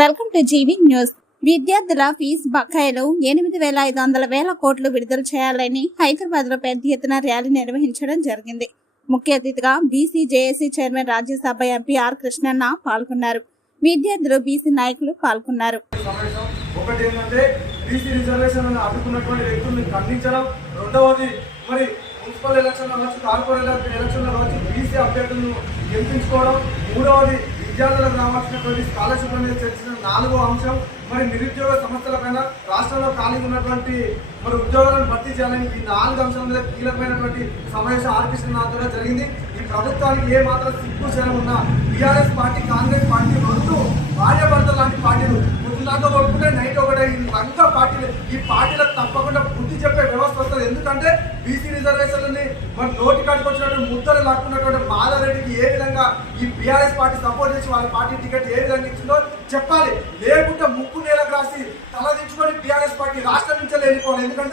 Welcome to GV news. విద్యార్థుల fee బకాయిలు 8,500 కోట్లు విడుదల చేయాలని హైదరాబాద్ లో పెద్ద ఎత్తున ర్యాలీ నిర్వహించడం జరిగింది. ముఖ్య అతిథిగా BC JAC chairman Rajya Sabha MP R Krishnanna పాల్గొన్నారు. విద్యార్థులు బీసీ నాయకులు పాల్గొన్నారు. మున్సిపల్ ఎలక్షన్ కావచ్చు, కార్పొరేట్ ఎలక్షన్ కావచ్చు, బీసీ అభ్యర్థులను గెలిపించుకోవడం. మూడవది విద్యార్థులకు రావాల్సినటువంటి స్కాలర్షిప్ అనేది చర్చించిన 4వ అంశం. నిరుద్యోగ సమస్యలపైన రాష్ట్రంలో ఖాళీగా ఉన్నటువంటి ఉద్యోగాలను భర్తీ చేయాలని ఈ 4 అంశాల మీద కీలకమైనటువంటి సమావేశం ఆర్ కృష్ణనాథ్ జరిగింది. ఈ ప్రభుత్వానికి ఏ మాత్రం సిగ్గు శరం ఉన్నా టీఆర్ఎస్ పార్టీ, కాంగ్రెస్ పార్టీ రెండు భార్యాభర్తలు లాంటి పార్టీలు పొద్దుదాకా కొట్టుకుంటే నైట్ ఒకటే ఈ రంగ పార్టీలు. ఈ పార్టీలకు తప్పకుండా బుద్ధి చెప్పే వ్యవస్థ వస్తుంది. ఎందుకంటే బీసీ రిజర్వేషన్లని నోటి కాడుకొచ్చినటువంటి ముద్దలు లాక్కున్నటువంటి మాధవరెడ్డికి ఏ విధంగా ఈ బీఆర్ఎస్ పార్టీ సపోర్ట్ చేసి వాళ్ళ పార్టీ టికెట్ ఏ విధంగా ఇచ్చిందో చెప్పాలి. లేకుంటే ముక్కు నేలకు రాసి తలదించుకొని టీఆర్ఎస్ పార్టీ రాష్ట్రం నుంచి వెళ్ళిపోవాలి. ఎందుకంటే